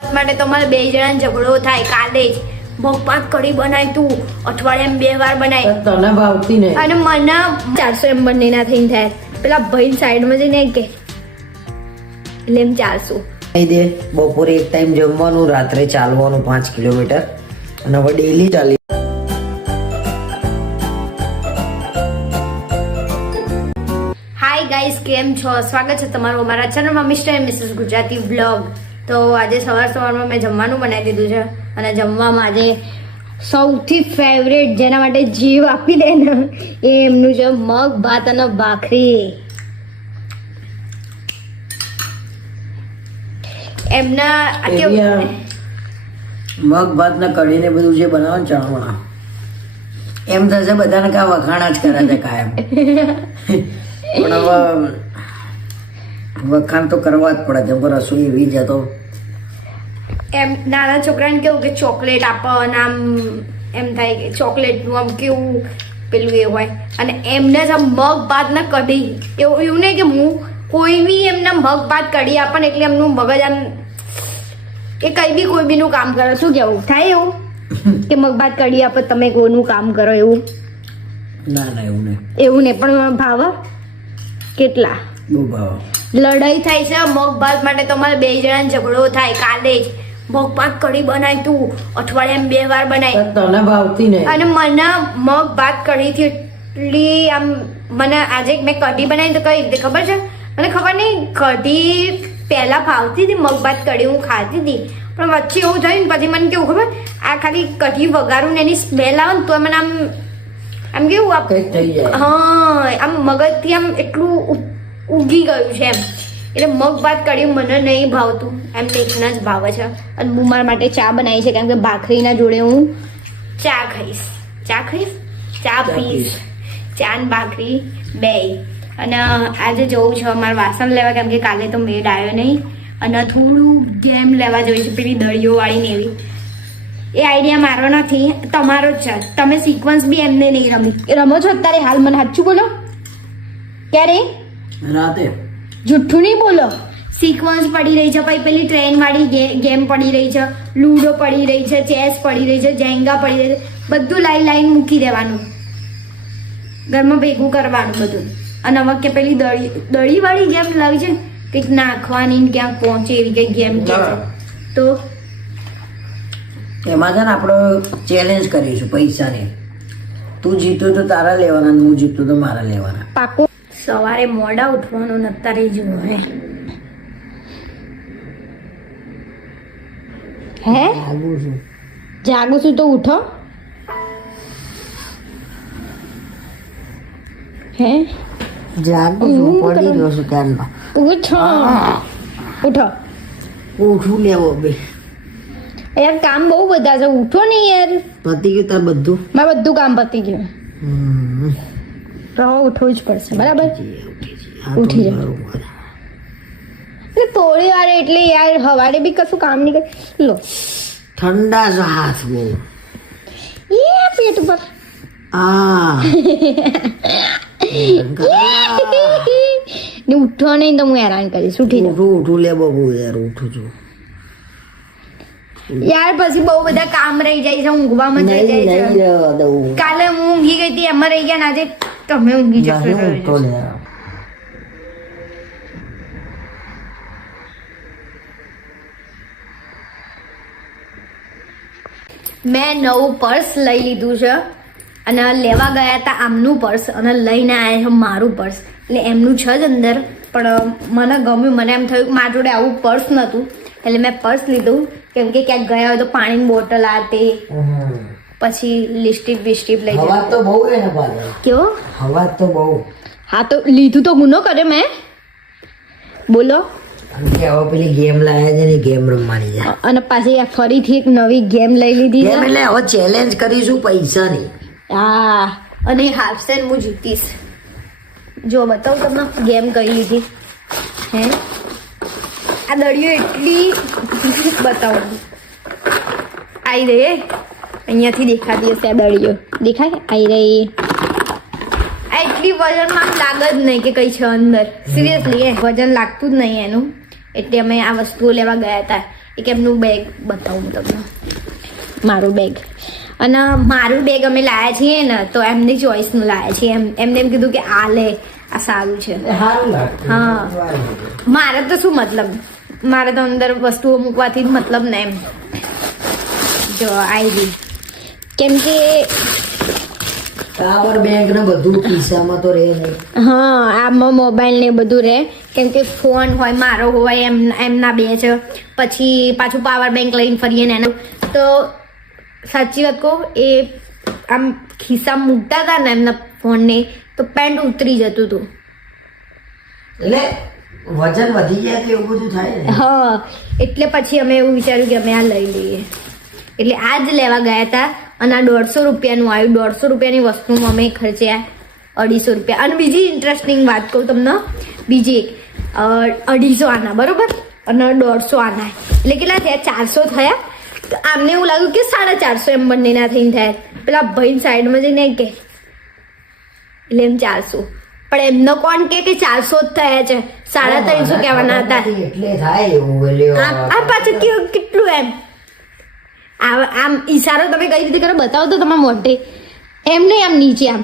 માટે તમારે બે જણા ઝઘડો થાય કાલે જ બપાત કઢી બનાવી તું અઠવાડિયામાં 2 વાર બનાવી તને ભાવતી નહીં અને મને 400 એમ બંને ના થઈને થાય પેલા ભાઈ સાઈડમાં જઈને કે એટલે એમ 400 કહી દે બપોરે એક ટાઈમ જમવાનું રાત્રે ચાલવાનું 5 કિલોમીટર અને હવે ડેલી ચાલી હાય ગાઈસ કેમ છો સ્વાગત છે તમારું અમારા ચેનલમાં Mr and Mrs Gujarati vlog તો આજે સવારમાં મેં જમવાનું બનાવી દીધું છે અને જમવામાં આજે સૌથી ફેવરેટ જેના માટે જીવ આપી દે ને એ એમનું છે મગ ભાત અને ભાખરી એમના મગ ભાત ને કઢી ને બધું જે બનાવવાનું ચણવા એમ થશે બધાને કા વખાણા જ કરે છે કાયમ પણ હવે વખાણ તો કરવા જ પડે છે રસોઈ એવી જ તો એમ નાના છોકરાને કેવું કે ચોકલેટ આપો અને આમ એમ થાય કે ચોકલેટનું આમ કેવું પેલું એ હોય અને એમને જ મગ ભાત ને કઢી એવું નહીં કે હું કોઈ બી એમને મગ ભાત કઢી આપે ને એટલે એમનું મગજ આમ એ કઈ બી કોઈ બીનું કામ કરો શું કેવું થાય એવું કે મગ ભાત કઢી આપે તમે કોઈનું કામ કરો એવું ના એવું નહીં પણ ભાવ કેટલા બહુ ભાવ લડાઈ થાય છે મગ ભાત માટે તમારે બે જણા ઝઘડો થાય કાલે જ મગ ભાત કઢી બનાવી તું અઠવાડિયામાં 2 વાર બનાવી તને ભાવતી નહીં અને મને મગ ભાત કઢીથી એટલી આમ મને આજે મેં કઢી બનાવી તો કઈ રીતે ખબર છે મને ખબર નહીં કઢી પહેલા ભાવતી હતી મગ ભાત કઢી હું ખાતી હતી પણ વચ્ચે એવું થયું ને પછી મને કેવું ખબર આ ખાલી કઢી વઘારું ને એની સ્મેલ આવે ને તો મને આમ કેવું હા આમ મગજથી આમ એટલું ઉગી ગયું છે એમ એટલે મગ ભાત કઢી મને નહીં ભાવતું એમ એકના જ ભાવે છે અને હું મારા માટે ચા બનાવી છે કારણ કે ભાખરીના જોડે હું ચા ખાઈશ ચા પીશ ચા ને ભાખરી બે અને આજે જવું છે અમારે વાસણ લેવા કેમ કે કાલે તો મેડ આવ્યો નહીં અને થોડું ગેમ લેવા જવું છે પેલી દળીઓ વાળી ને એવી એ આઈડિયા મારો નથી તમારો જ છે તમે સિક્વન્સ બી એમને નહીં રમો છો અત્યારે હાલ મને સાચું બોલો ક્યારે રાતે જુઠ્ઠું નહીં બોલો સિક્વન્સ પડી રહી છે પછી પેલી ટ્રેન વાળી ગેમ પડી રહી છે લૂડો પડી રહી છે ચેસ પડી રહી છે જેંગા પડી રહી છે બધું લાઈન મૂકી દેવાનું ઘરમાં ભેગું કરવાનું બધું અને હવે કે પેલી દળી વાળી ગેમ લાવી છે કંઈક નાખવાની ક્યાંક પહોંચે એવી કંઈક ગેમ કે છે તો એમાં છે ને આપણે ચેલેન્જ કરીશું પૈસાની તું જીતો તો તારા લેવાના હું જીતું તો મારા લેવાના પાકો સવારે મોડા ઉઠવાનું અત્યારે જુઓ હે જાગું છું તો ઉઠો હે જાગું છું પડી ગયો છું ત્યારમાં ઉઠો ઉઠું લેવો બે યાર કામ બહુ બધા છે ઉઠો ને યાર પતી ગયું તાર બધું મારે બધું કામ પતી ગયું તો ઉઠવું જ પડશે બરાબર ઉઠી જાવ એટલે થોડી વાર એટલે યાર હવારે બી કશું કામ નહીં કરે લો ઠંડા છે હાથ બહુ એ પેટ પર ને ઉઠો નહીં તો હું હેરાન કરીશ ઉઠી જાવ ઉઠું લે બહુ યાર ઉઠું છું યાર પછી બહુ બધા કામ રહી જાય છે ઊંઘવામાં જઈ જાય છે કાલે હું ઊંઘી ગઈ હતી એમાં રહી ગયા ને આજે તમે ઊંઘી જશો મેં નવું પર્સ લઈ લીધું છે અને લેવા ગયા હતા આમનું પર્સ અને લઈને આવ્યા છે મારું પર્સ એટલે એમનું છે જ અંદર પણ મને ગમ્યું મને એમ થયું મારા જોડે આવું પર્સ નહોતું એટલે મેં પર્સ લીધું કેમ કે ક્યાંક ગયા હોય તો પાણીની બોટલ આ તે પછી લિપસ્ટિક લઈ હવા તો બહુ એને પાછળ કેવો હવા તો બહુ હા તો લીધું તો ગુનો કરે મેં બોલો કે હવે પેલી ગેમ લાયા છે ને ગેમ રમવાની છે અને પાછી આ ફરીથી એક નવી ગેમ લઈ લીધી ગેમ એટલે હવે ચેલેન્જ કરીશું પૈસાની હા અને હારશે ને હું જીતીશ જો બતાવું તમને ગેમ કઈ લીધી હે આ દળીઓ એટલી બતાવું આવી રહી અહીંયાથી દેખાતી હશે આ દળીઓ દેખાય આવી રહી આ એટલી વજનમાં લાગે જ નહીં કે કઈ છે અંદર સિરિયસલી વજન લાગતું જ નહીં એનું એટલે અમે આ વસ્તુઓ લેવા ગયા હતા એક એમનું બેગ બતાવું તમને, મારું બેગ. અને મારું બેગ અમે લાવ્યા છીએ ને તો એમની ચોઈસનું લાવ્યા છીએ. એમને એમ કીધું કે આ લે, આ સારું છે. હા, મારે તો શું મતલબ, મારે તો અંદર વસ્તુઓ મૂકવાથી જ મતલબ ને એમ. જો આવી ગઈ, કેમ કે પાવર બેંક ને બધું ખિસ્સામાં તો રહે નહીં. હા, આમાં મોબાઈલ ને બધું રહે, કેમ કે ફોન હોય, મારો હોય, એમના બે છે. પછી પાછું પાવર બેંક લઈને ફરીએ ને એનું. તો સાચી વાત કહું, એ આમ ખિસ્સામાં મૂકતા હતા ને એમના ફોનને તો પેન્ટ ઉતરી જતું હતું. એટલે વજન વધી જાય તો એવું બધું થાય ને. હા, એટલે પછી અમે એવું વિચાર્યું કે અમે આ લઈ લઈએ. એટલે આ જ લેવા ગયા હતા અને આ 150 રૂપિયાનું આવ્યું. 150 રૂપિયાની વસ્તુમાં અમે ખર્ચ્યા 250 રૂપિયા. અને બીજી ઇન્ટરેસ્ટિંગ વાત કહું તમને, બીજી 250 આના બરોબર અને 150 આના, એટલે કેટલા થયા? 400 થયા. તો આમને એવું લાગ્યું કે 450 એમ બંનેના થઈને થાય. પેલા ભાઈ સાઈડમાં જઈને કે એટલે એમ 400, પણ એમનો કોણ કે 400 જ થયા છે, 350 કહેવાના હતા. એટલે થાય એવું. આ પાછું કેટલું એમ આમ ઈશારો તમે કઈ રીતે કરો બતાવો તો તમારા મોઢે, એમ નહીં આમ નીચે આમ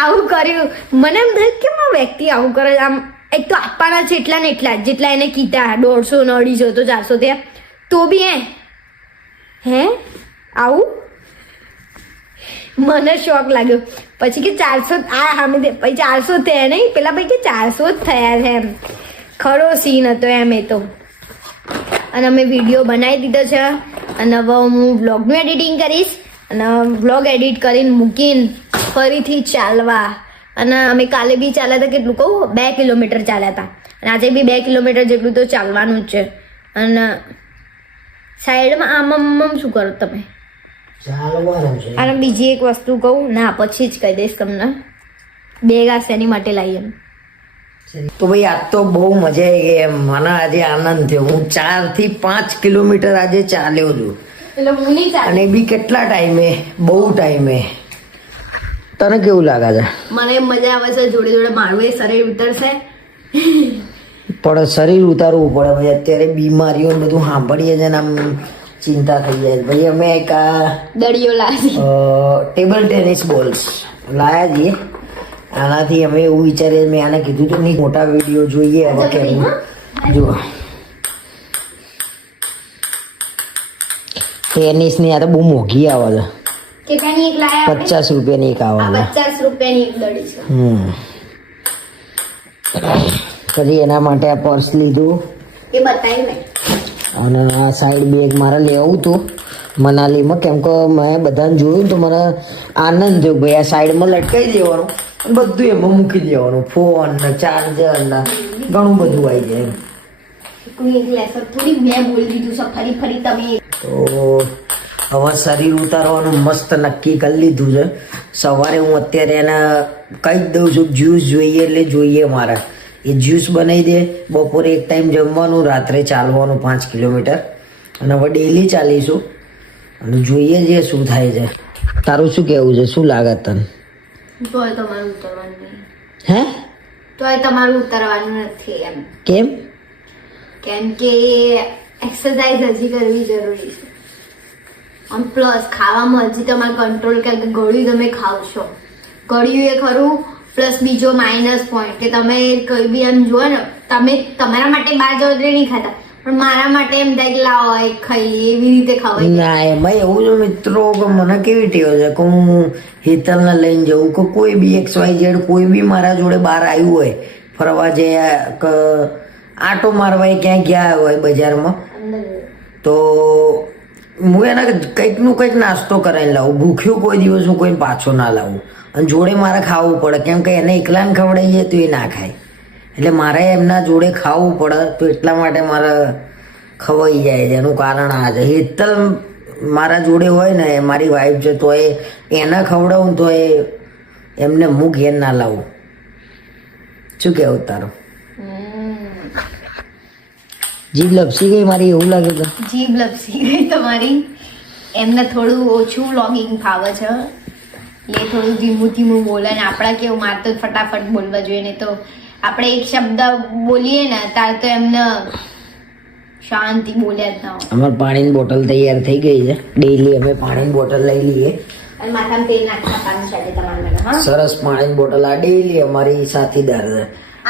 આવું કર્યું. મને એમ થયું કે વ્યક્તિ આવું કરે. આમ એક તો આપવાના છે એટલા ને એટલા જેટલા એને કીધા, 150 ને 250 તો 400 થયા તો બી હે આવું. મને શોખ લાગ્યો. પછી કે 400 આ સામે પછી 400 થયા નહીં, પેલા ભાઈ કે 400 જ થયા છે એમ. ખરો સીન હતો એમ એ તો. અને અમે વિડીયો બનાવી દીધો છે અને હવે હું વ્લોગનું એડિટિંગ કરીશ અને વ્લોગ એડિટ કરીને મૂકીને ફરીથી ચાલવા. અને અમે કાલે બી ચાલ્યા હતા, કેટલું કહું, 2 કિલોમીટર ચાલ્યા હતા અને આજે બી 2 કિલોમીટર જેટલું તો ચાલવાનું જ છે. અને સાઈડમાં આમ શું કરો તમે? અને બીજી એક વસ્તુ કહું ના, પછી જ કહી દઈશ તમને, બેગ આ શેની માટે લાવી એમ. તો ભાઈ આજ તો બહુ મજા આવી ગઈ એમ. મને આજે આનંદ થયો. હું 4 થી 5 કિલોમીટર આજે ચાલ્યો છું. એટલે હું નહીં ચાલે. અને બી કેટલા ટાઈમે? બહુ ટાઈમે. તને કેવું લાગે છે? મને મજા આવે છે. જોડે જોડે મારું એ શરીર ઉતરશે. પણ શરીર ઉતારવું પડે ભાઈ. અત્યારે બીમારીઓ બધું સાંભળીએ છે ને આમ ચિંતા થઈ જાય. ભાઈ અમે એક દડિયો લાવી ટેબલ ટેનિસ બોલ્સ લાયા છીએ. આનાથી અમે એવું વિચારીએ, મેં આને કીધું તો નહીં, મોટા વિડીયો જોઈએ હવે કેમ. જુઓ ટેનિસની આ તો બહુ મોંઘી આવે છે. કેટલાની એક લાયા? 50 રૂપિયાની એક આવે છે. 50 રૂપિયાની એક દડી છે. પછી એના માટે આ પર્સ લીધું એ બતાવી મેં. અને આ સાઈડ બેગ મારે લેવું હતું મનાલીમાં, કેમ કે મેં બધાને જોયું તો મને આનંદ થયો. ભાઈ આ સાઈડમાં લટકાઈ દેવાનું, બધું એમાં મૂકી દેવાનું, ફોન ને ચાર્જર ને ઘણું બધું આવી જાય એમ. કોઈ એક લેસર થોડી મેં બોલી દીધું છે, ફરી ફરી તમે. તો હવે શરીર ઉતારવાનું મસ્ત નક્કી કરી લીધું છે. સવારે હું અત્યારે એને કહી જ દઉં છું, જ્યુસ જોઈએ એટલે જોઈએ મારે. એ જ્યુસ બનાવી દે. બપોરે એક ટાઈમ જમવાનું, રાત્રે ચાલવાનું 5 કિલોમીટર. અને હવે ડેલી ચાલીશું અને જોઈએ છે શું થાય છે. તારું શું કહેવું છે? શું લાગે તને? તોય તમારું ઉતરવાનું નહીં. હે? તોય તમારું ઉતરવાનું નથી એમ. કેમ? કેમ કે એક્સરસાઇઝ હજી કરવી જરૂરી છે. અને પ્લસ ખાવામાં હજી તમારે કંટ્રોલ, કારણ કે ગળ્યું તમે ખાવ છો. ગળ્યું એ ખરું, પ્લસ બીજો માઇનસ પોઈન્ટ કે તમે કઈ બી એમ જુઓ ને, તમે તમારા માટે બહાર જાવ એટલે નહીં ખાતા, પણ મારા માટે એમ થાય કે લાવો એક ખાઈ એવી રીતે ખવાય. ના એમાં એવું છે મિત્રો કે મને કેવી ટેવ છે કે હું હેતલને લઈને જવું કે કોઈ બી XYZ કોઈ બી મારા જોડે બહાર આવ્યું હોય, ફરવા જયા કે આટો મારવા ક્યાંય ગયા હોય બજારમાં, તો હું એને કંઈકનું કંઈક નાસ્તો કરાવીને લાવું. ભૂખ્યું કોઈ દિવસ હું કોઈ પાછો ના લાવું. અને જોડે મારે ખાવું પડે, કેમ કે એને એકલાને ખવડાવીએ તો એ ના ખાય. એટલે મારે એમના જોડે ખાવું પડે, તો એટલા માટે મારે ખવાઈ જાય છે. એનું કારણ આ છે. હેતલ મારા જોડે હોય ને, મારી વાઈફ છે, તો એને ખવડાવું તો એમને હું ઘેર ના લાવું. શું કહેવું તારું? જીભ લપસી ગઈ મારી, એવું લાગે છે. જીભ લપસી ગઈ તમારી. એમને થોડું ઓછું વ્લોગિંગ ફાવે છે, એ થોડું ધીમું ધીમું બોલે ને આપણા કેવું મારે તો ફટાફટ બોલવા જોઈએ. ને તો આપણે એક શબ્દ બોલીએ ને ત્યારે તો એમને શાંતિ બોલ્યા જ ના હોય. અમારે પાણીની બોટલ તૈયાર થઈ ગઈ છે. ડેઈલી અમે પાણીની બોટલ લઈ લઈએ. અને માથામાં તેલ નાખતા પાણી સાથે તમારા માટે, હા. સરસ પાણીની બોટલ આ ડેઈલી અમારી સાથીદાર છે.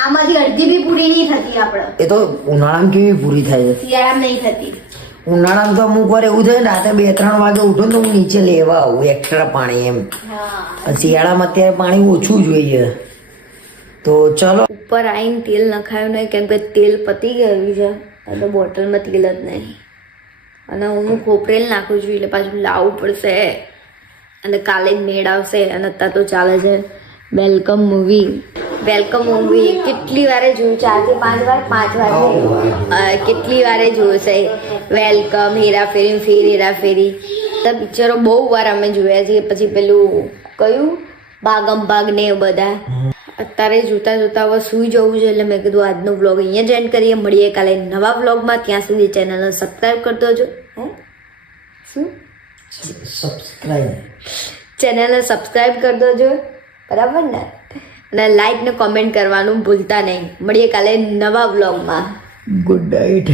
આમાંથી અડધી બી પૂરી નહીં થતી આપણે. એ તો ઉનાળામાં કેવી પૂરી થાય છે. શિયાળામાં નહીં થતી. ઉનાળામાં તો અમુક વાર એવું થાય ને રાતે 2-3 વાગે ઉઠો ને તો હું નીચે લેવા આવું એક્સ્ટ્રા પાણી એમ. હા. અને શિયાળામાં અત્યારે પાણી ઓછું જોઈએ. તો ચલો ઉપર આવીને તેલ નખાયું નહીં કેમ કે તેલ પતી ગયું છે તો બોટલમાં તેલ જ નહીં. અને હું ખોપરેલ નાખું છું એટલે પાછું લાવવું પડશે અને કાલે જ મેળ આવશે. અને અત્યારે તો ચાલે છે વેલકમ મૂવી. વેલકમ મૂવી કેટલી વારે જોયું? 4 થી 5 વાર, 5 વાર કેટલી વારે જોયું છે. વેલકમ, હેરાફેરી, ફેર હેરાફેરી, તો પિક્ચરો બહુ વાર અમે જોયા છીએ. પછી પેલું કયું ભાગમ ભાગ ને એ બધા. અત્યારે જોતા જોતા હવે સુઈ જવું છે એટલે મેં કીધું આજનો વ્લોગ અહીંયા જ એન્ડ કરીએ. મળીએ કાલે નવા વ્લોગમાં. ત્યાં સુધી ચેનલને સબસ્ક્રાઈબ કરી દેજો. શું સબસ્ક્રાઈબ ચેનલને સબસ્ક્રાઈબ કરી દેજો, બરાબર ને? અને લાઈક ને કોમેન્ટ કરવાનું ભૂલતા નહીં. મળીએ કાલે નવા વ્લોગમાં. Good night.